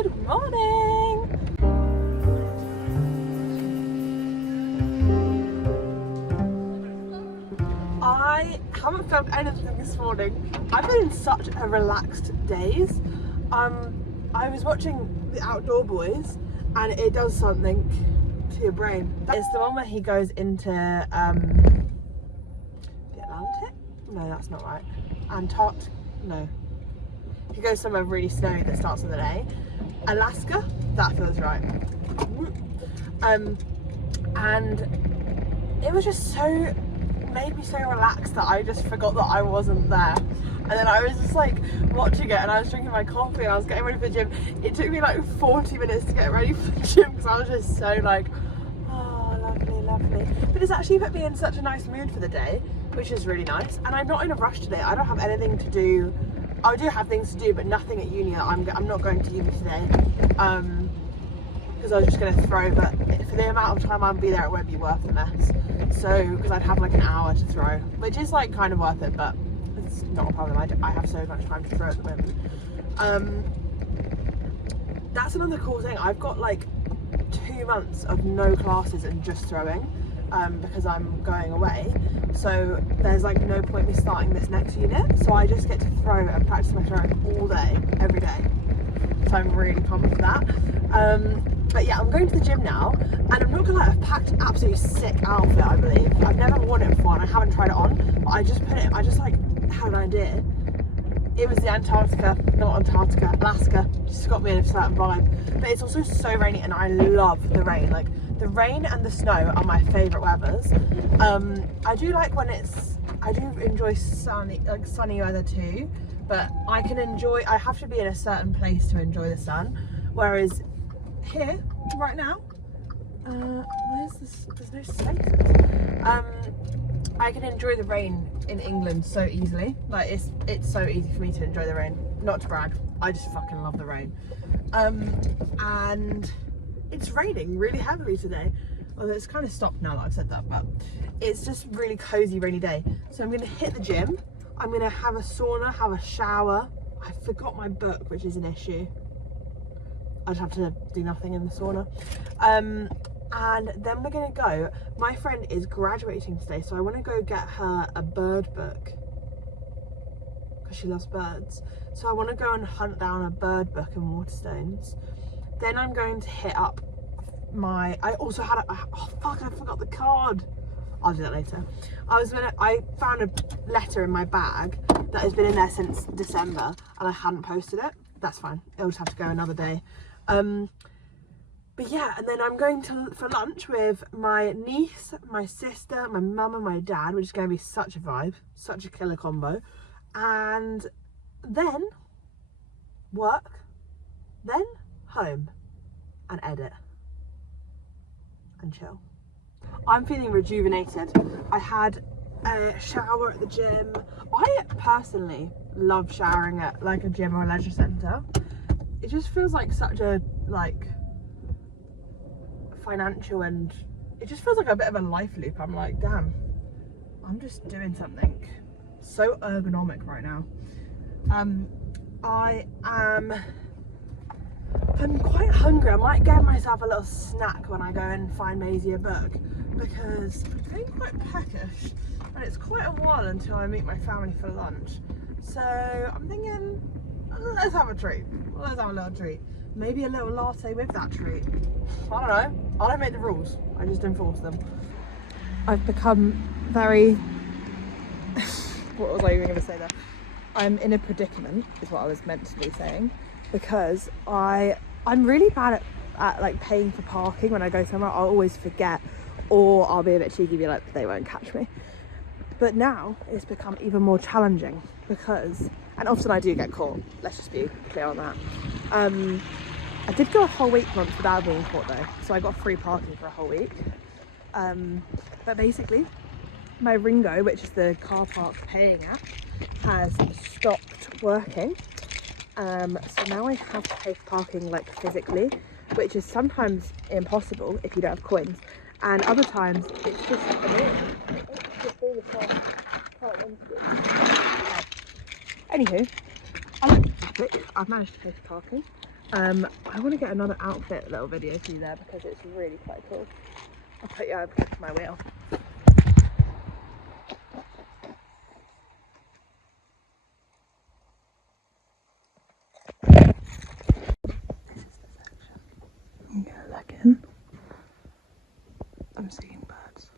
Good morning! I haven't filmed anything this morning. I've been in such a relaxed daze. I was watching The Outdoor Boys and it does something to your brain. It's the one where he goes into the Atlantic? No, that's not right. Antarctica? No. He goes somewhere really snowy that starts with an A. Alaska? That feels right. And it was just so, made me so relaxed that I just forgot that I wasn't there. And then I was just like watching it and I was drinking my coffee and I was getting ready for the gym. It took me like 40 minutes to get ready for the gym because I was just so like, oh, lovely, lovely. But it's actually put me in such a nice mood for the day, which is really nice. And I'm not in a rush today. I don't have anything to do. I do have things to do, but nothing at uni. I'm not going to uni today because I was just going to throw, but for the amount of time I'll be there, it won't be worth the mess. So, because I'd have like an hour to throw, which is like kind of worth it, but it's not a problem. I have so much time to throw at the moment. That's another cool thing. I've got like 2 months of no classes and just throwing because I'm going away. So there's like no point me starting this next unit. So I just get to throw and practice my throwing all day, every day. So I'm really pumped for that. But yeah, I'm going to the gym now, and I'm not gonna lie, I've packed an absolutely sick outfit, I believe. I've never worn it before and I haven't tried it on, but I just like had an idea. It was the Antarctica, not Antarctica, Alaska. Just got me in a certain vibe. But it's also so rainy and I love the rain. Like the rain and the snow are my favourite weathers. I do like when I do enjoy sunny weather too, but I have to be in a certain place to enjoy the sun. Whereas here, right now, there's no spaces. I can enjoy the rain in England so easily. Like it's so easy for me to enjoy the rain. Not to brag, I just fucking love the rain. And it's raining really heavily today. Well, it's kind of stopped now that I've said that, but it's just really cozy rainy day. So I'm gonna hit the gym. I'm gonna have a sauna, have a shower. I forgot my book, which is an issue. I'd have to do nothing in the sauna. And then we're gonna go. My friend is graduating today, so I want to go get her a bird book because she loves birds. So I want to go and hunt down a bird book in Waterstones. Then I'm going to hit up I also had oh fuck, I forgot the card. I'll do that later. I found a letter in my bag that has been in there since December and I hadn't posted it. That's fine, it'll just have to go another day. But yeah, and then I'm going for lunch with my niece, my sister, my mum and my dad, which is going to be such a vibe, such a killer combo. And then work, then home and edit and chill. I'm feeling rejuvenated. I had a shower at the gym. I personally love showering at like a gym or a leisure centre. It just feels like such a financial, and it just feels like a bit of a life loop. I'm like, damn, I'm just doing something so ergonomic right now. I'm quite hungry. I might get myself a little snack when I go and find Maisie a book because I'm feeling quite peckish and it's quite a while until I meet my family for lunch. So I'm thinking, let's have a treat. Let's have a little treat. Maybe a little latte with that treat. I don't know. I don't make the rules. I just enforce them. I've become very... what was I even going to say there? I'm in a predicament, is what I was meant to be saying, because I'm really bad at like paying for parking when I go somewhere. I'll always forget, or I'll be a bit cheeky, be like, they won't catch me. But now it's become even more challenging because, and often I do get caught, let's just be clear on that. I did go a whole week once without being caught though, so I got free parking for a whole week. But basically, my Ringo, which is the car park paying app, has stopped working. So now I have to pay for parking like physically, which is sometimes impossible if you don't have coins, and other times it's just annoying. Anywho, I've managed to pay for parking. I want to get another outfit little video for you there because it's really quite cool. I'll put you over to my wheel. I'm gonna look in. I'm seeing birds.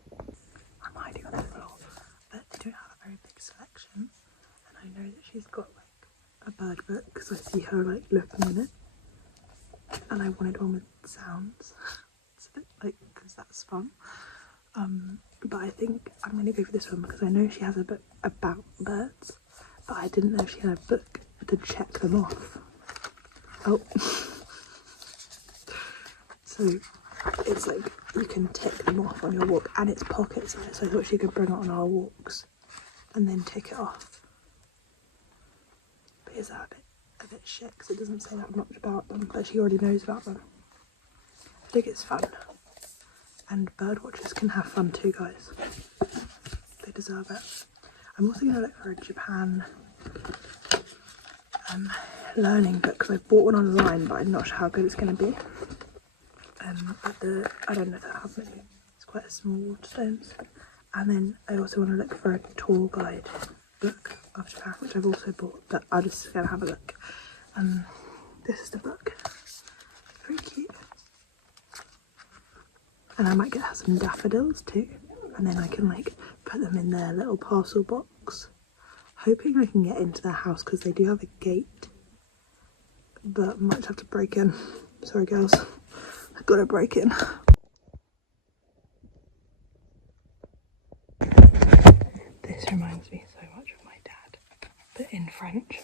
I'm hiding on this little, but they don't have a very big selection. And I know that she's got like a bird book because I see her like looking in it. And I wanted one with sounds. It's a bit like, because that's fun. But I think I'm gonna go for this one because I know she has a book about birds, but I didn't know she had a book to check them off. Oh. So it's like you can tick them off on your walk, and it's pocket size, so I thought she could bring it on our walks and then tick it off. But is that a bit shit because it doesn't say that much about them, but she already knows about them. I think it's fun, and bird watchers can have fun too, guys. They deserve it. I'm also going to look for a Japan learning book because I bought one online, but I'm not sure how good it's going to be. I don't know if that has many. It's quite a small Waterstones. And then I also want to look for a tour guide book of Japan, which I've also bought, but I'm just going to have a look. This is the book. Very cute. And I might get her some daffodils too. And then I can like put them in their little parcel box. Hoping I can get into their house because they do have a gate. But might have to break in. Sorry girls. I've got to break in. This reminds me so much of my dad, but in French.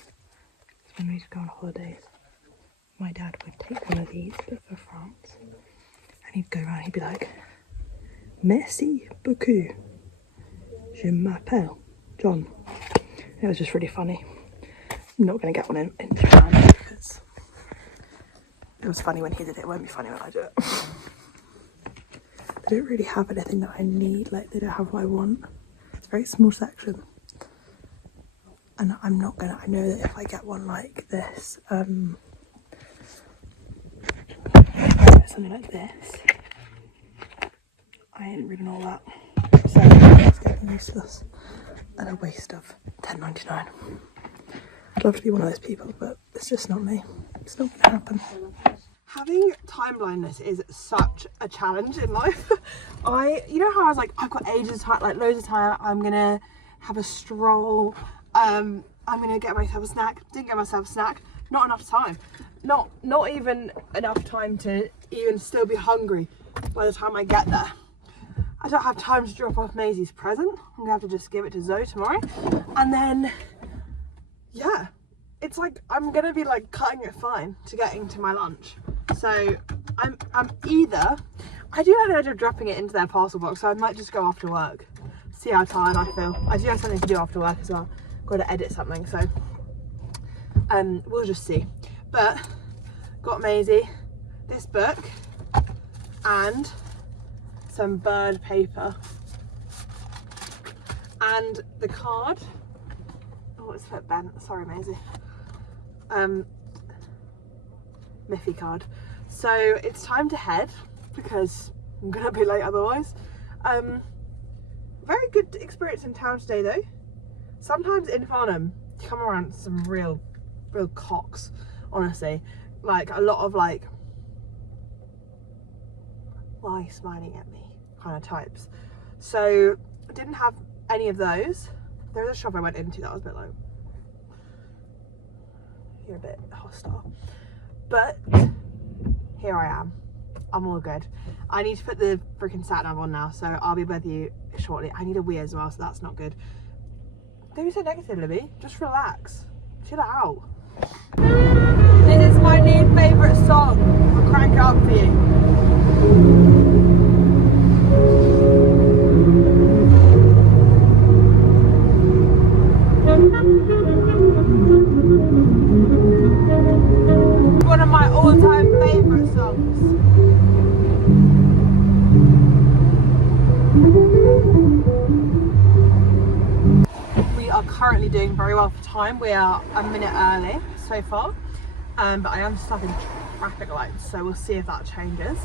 When we used to go on holidays, my dad would take one of these for France, and he'd go around, he'd be like, "Merci beaucoup, je m'appelle John." It was just really funny. I'm not going to get one in Japan because it was funny when he did it. It won't be funny when I do it. They don't really have anything that I need, like they don't have what I want. It's a very small section. And I'm not gonna, I know that if I get one like this, something like this, I ain't reading all that. So it's getting useless and a waste of £10.99. I'd love to be one of those people, but it's just not me. It's not gonna happen. Having time blindness is such a challenge in life. You know how I was like, I've got ages of time, like loads of time, I'm gonna have a stroll, I'm gonna get myself a snack. Didn't get myself a snack. Not enough time. Not even enough time to even still be hungry by the time I get there. I don't have time to drop off Maisie's present. I'm gonna have to just give it to Zoe tomorrow. And then, yeah, it's like I'm gonna be like cutting it fine to getting to my lunch. So I'm either, I do like the idea of dropping it into their parcel box, so I might just go after work. See how tired I feel. I do have something to do after work as well. Got to edit something, so we'll just see. But got Maisie this book and some bird paper and the card. Oh, it's a bit bent. Sorry, Maisie. Miffy card. So it's time to head because I'm gonna be late otherwise. Very good experience in town today though. Sometimes in Farnham you come around some real cocks, honestly. Like a lot of like, why are you smiling at me kind of types. So I didn't have any of those. There was a shop I went into that was a bit like, you're a bit hostile. But here I am. I'm all good. I need to put the freaking sat nav on now, so I'll be with you shortly. I need a wee as well, so that's not good. Don't be so negative, Libby. Just relax. Chill out. This is my new favourite song. I'll crank it up for you. One of my all-time favourite songs. We are currently doing very well for time. We are a minute early so far. but I am stuck in traffic lights, so we'll see if that changes.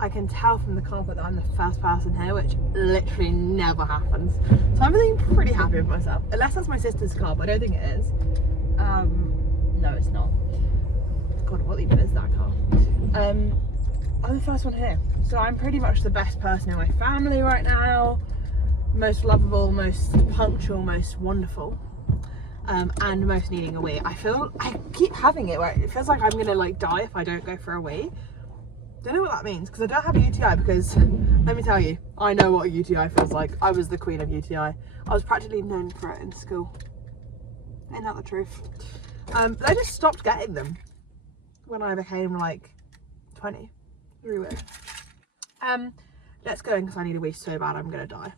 I can tell from the car park that I'm the first person here, which literally never happens. So I'm feeling pretty happy with myself, unless that's my sister's car, but I don't think it is. No, it's not. God, what even is that car? I'm the first one here, so I'm pretty much the best person in my family right now. Most lovable, most punctual, most wonderful, and most needing a wee. I keep having it where it feels like I'm gonna like die if I don't go for a wee. Don't know what that means, because I don't have a UTI, because let me tell you, I know what a UTI feels like. I was the queen of UTI. I was practically known for it in school. Ain't that the truth? But I just stopped getting them when I became like 20. Really weird. Let's go in because I need a wee so bad I'm gonna die.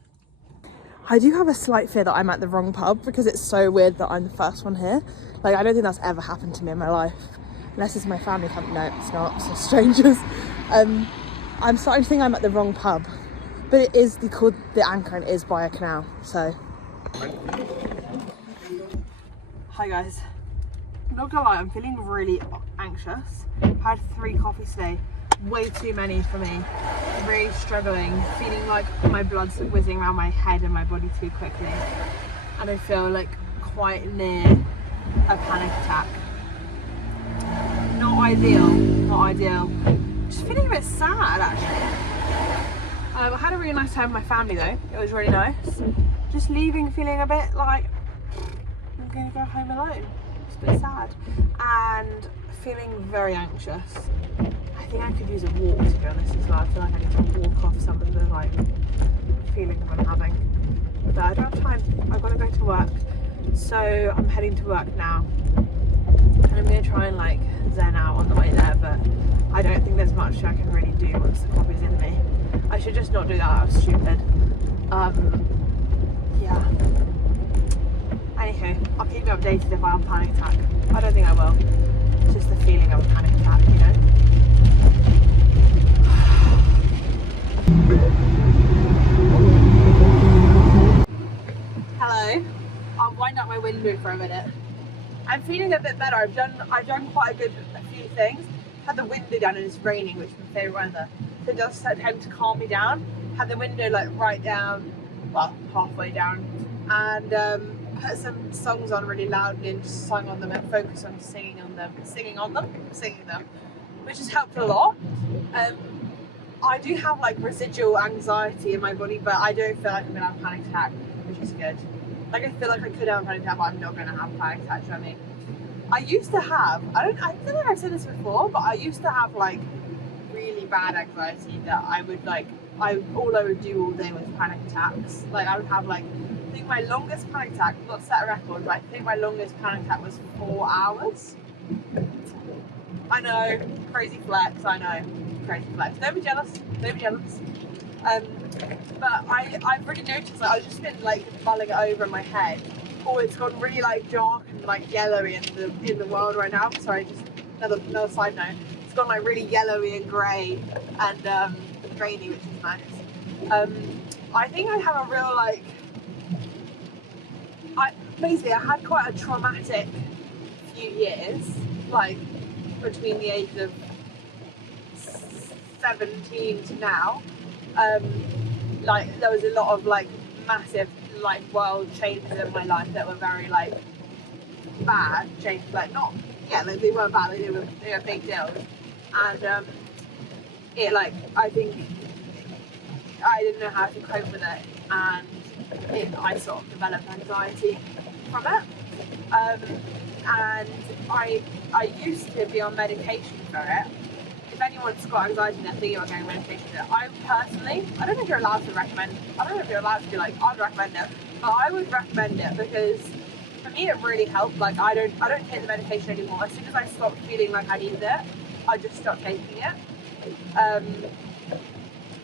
I do have a slight fear that I'm at the wrong pub, because it's so weird that I'm the first one here. Like, I don't think that's ever happened to me in my life. Unless it's my family company. No, it's not. It's just strangers. I'm starting to think I'm at the wrong pub. But it is called the Anchor and it is by a canal, so. Hi guys. I'm not gonna lie, I'm feeling really anxious. I've had 3 coffees today. Way too many for me. Really struggling. Feeling like my blood's whizzing around my head and my body too quickly. And I feel like quite near a panic attack. Not ideal, not ideal. Just feeling a bit sad actually. I had a really nice time with my family though. It was really nice. Just leaving feeling a bit like I'm gonna go home alone. It's a bit sad. And feeling very anxious. I think I could use a walk to be honest as well. I feel like I need to walk off some of the like feelings I'm having. But I don't have time. I've got to go to work. So I'm heading to work now. And I'm going to try and like zen out on the way there, but I don't think there's much I can really do once the coffee's in me. I should just not do that, I was stupid. Yeah. Anywho, I'll keep you updated if I have a panic attack. I don't think I will. It's just the feeling of a panic attack, you know? Hello. I'll wind up my window for a minute. I'm feeling a bit better. I've done quite a few things. Had the window down and it's raining, which is my favourite weather. So it does tend to calm me down. Had the window like right down, well, halfway down, and put some songs on really loudly and just sung on them and focused on singing them, which has helped a lot. I do have like residual anxiety in my body, but I don't feel like I'm gonna have a panic attack, which is good. Like I feel like I could have a panic attack, but I'm not gonna have a panic attack. Do you know what I mean? I used to have, I don't think I've said this before, but I used to have like really bad anxiety that I would like, all I would do all day was panic attacks. Like I would have like, I think my longest panic attack, not to set a record, but I think my longest panic attack was 4 hours. I know, crazy flex, I know, crazy flex. Don't be jealous, don't be jealous. But I've really noticed that I've just been like mulling it over in my head. Oh, it's gone really like dark and like yellowy in the world right now. Sorry, just another side note. It's gone like really yellowy and grey and rainy, which is nice. I think I have a real like. Basically I had quite a traumatic few years, like between the ages of 17 to now. Like there was a lot of like massive like world changes in my life that were very like bad changes, like not, yeah, like they weren't bad, they were big deals, and it like, I think I didn't know how to cope with it, and I sort of developed anxiety from it, and I used to be on medication for it. If anyone's got anxiety and they're thinking about going on medication, I personally, I don't know if you're allowed to recommend, I don't know if you're allowed to be like, I'd recommend it, but I would recommend it because for me it really helped. Like I don't take the medication anymore. As soon as I stopped feeling like I needed it, I just stopped taking it.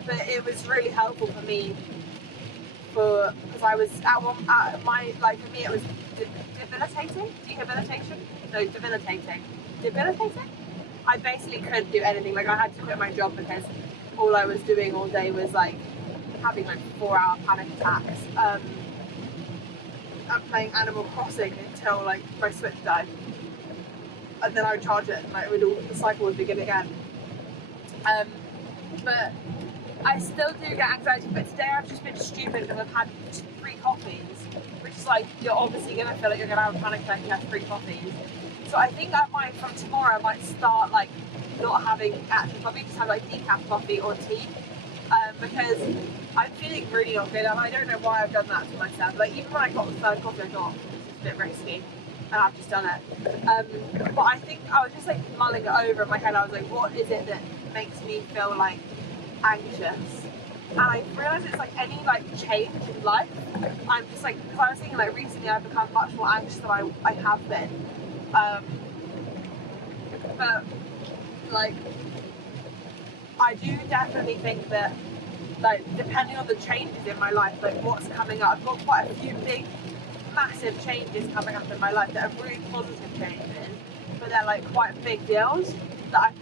But it was really helpful for me because I was at my, like for me it was debilitating. Debilitating? No, debilitating. Debilitating? I basically couldn't do anything. Like I had to quit my job because all I was doing all day was like having like 4-hour panic attacks. I'm playing Animal Crossing until like my Switch died. and then I would charge it, and like the cycle would begin again. But I still do get anxiety. But today I've just been stupid because I've had 3 coffees, which is like, you're obviously gonna feel like you're gonna have a panic attack if you have 3 coffees. So I think I might, from tomorrow, I might start like not having actual coffee, just have like decaf coffee or tea, because I'm feeling really not good, and I don't know why I've done that to myself. Like even when I got the 3rd coffee, I thought it's a bit risky, and I've just done it. But I think I was just like mulling it over in my head. I was like, what is it that makes me feel like anxious? And I realised it's like any like change in life. I'm just like, because I was thinking like recently I've become much more anxious than I have been. But like, I do definitely think that, like, depending on the changes in my life, like what's coming up, I've got quite a few big, massive changes coming up in my life that are really positive changes, but they're like quite big deals that I've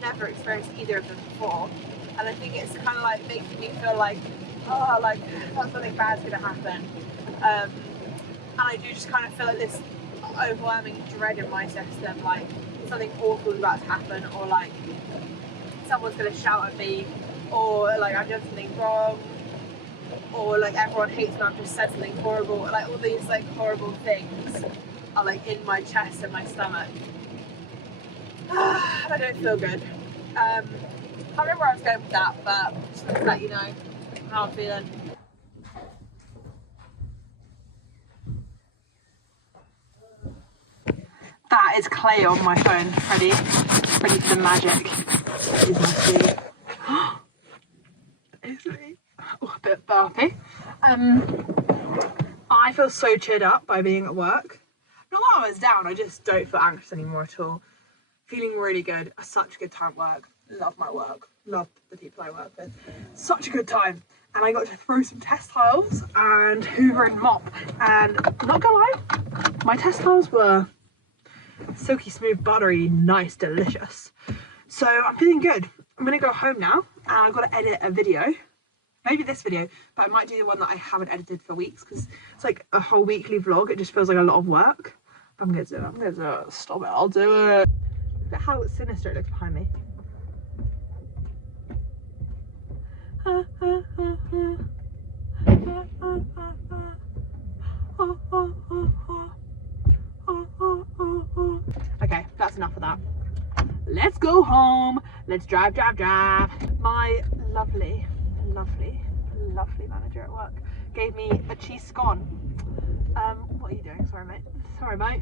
never experienced either of them before. And I think it's kind of like making me feel like, oh, like something bad's gonna happen. And I do just kind of feel like this overwhelming dread in my system, like something awful is about to happen, or like someone's gonna shout at me, or like I've done something wrong, or like everyone hates me, I've just said something horrible. Like all these like horrible things are like in my chest and my stomach. I don't feel good. I can't remember where I was going with that, but just to let you know how I'm feeling. That is clay on my phone, ready for the magic. That is my sleeve. It's me. Oh, a bit burpy. I feel so cheered up by being at work. Not that I was down, I just don't feel anxious anymore at all. Feeling really good. Such a good time at work. Love my work. Love the people I work with. Such a good time. And I got to throw some test tiles and hoover and mop. And not gonna lie, my test tiles were silky smooth, buttery, nice, delicious. So I'm feeling good. I'm gonna go home now and I've got to edit a video. Maybe this video, but I might do the one that I haven't edited for weeks because it's like a whole weekly vlog. It just feels like a lot of work. I'm gonna do it. I'm gonna do it. Stop it. I'll do it. Look at how sinister it looks behind me. Okay, that's enough of that. Let's go home. Let's drive. My lovely manager at work gave me a cheese scone. What are you doing? Sorry mate,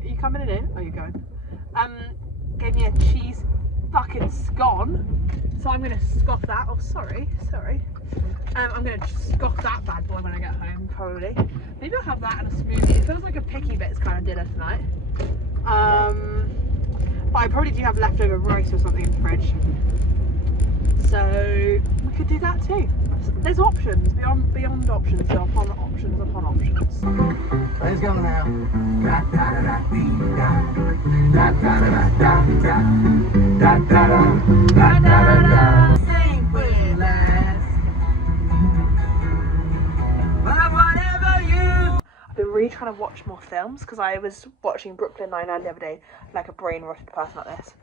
are you coming in? Oh, you're going. Gave me a cheese fucking scone, so I'm gonna scoff that. Oh, sorry. I'm gonna scoff that bad boy when I get home, probably. Maybe I'll have that and a smoothie. It feels like a picky bits kind of dinner tonight. But I probably do have leftover rice or something in the fridge, so we could do that too. There's options beyond options, upon options upon options. Let's go now. Sing with us. But whatever you. I've been really trying to watch more films because I was watching Brooklyn Nine-Nine the other day, like a brain-rotted person like this.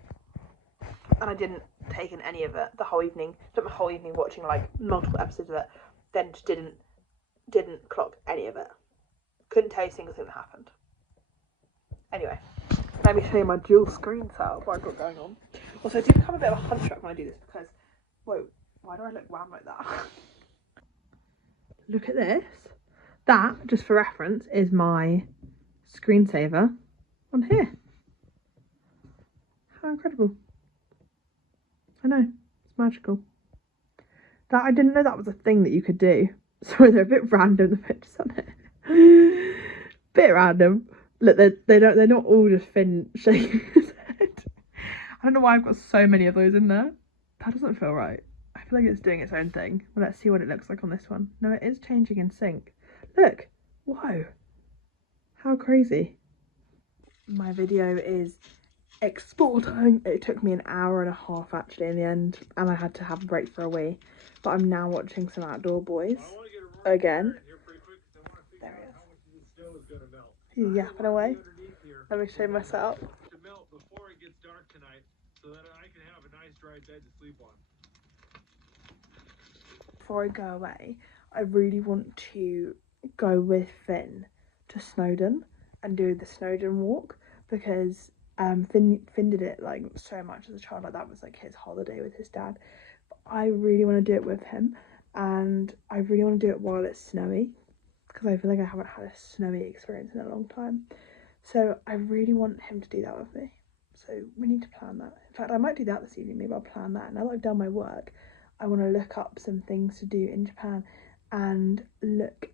And I didn't take in any of it the whole evening. Spent my whole evening watching like multiple episodes of it, then just didn't clock any of it. Couldn't tell you a single thing that happened. Anyway, let me show you my dual screen setup, what I've got going on. Also, I do become a bit of a hunchback when I do this because, whoa, why do I look wham like that? Look at this. That, just for reference, is my screensaver on here. How incredible. I know, it's magical. That I didn't know that was a thing that you could do. Sorry, they're a bit random, the pictures on it. Bit random. Look, they're not all just Finn shaking his head. I don't know why I've got so many of those in there. That doesn't feel right. I feel like it's doing its own thing. Well, let's see what it looks like on this one. No, it is changing in sync. Look, whoa. How crazy. My video is exporting. It took me an hour and a half actually in the end, and I had to have a break for a wee. But I'm now watching some Outdoor Boys again. There he is. He's yapping away. Let me show you my setup. so that I can have a nice dry bed to sleep on. Before I go away, I really want to go with Finn to Snowdon and do the Snowdon walk, because Finn did it like so much as a child, like that was like his holiday with his dad. But I really want to do it with him, and I really want to do it while it's snowy, because I feel like I haven't had a snowy experience in a long time. So I really want him to do that with me. So we need to plan that. In fact, I might do that this evening. Maybe I'll plan that. Now that I've done my work, I want to look up some things to do in Japan and look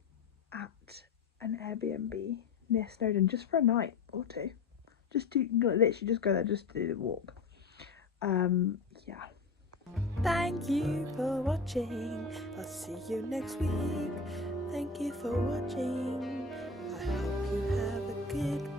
at an Airbnb near Snowdon just for a night or two. Just to literally just go there just to do the walk. Yeah. Thank you for watching. I'll see you next week. Thank you for watching. I hope you have a good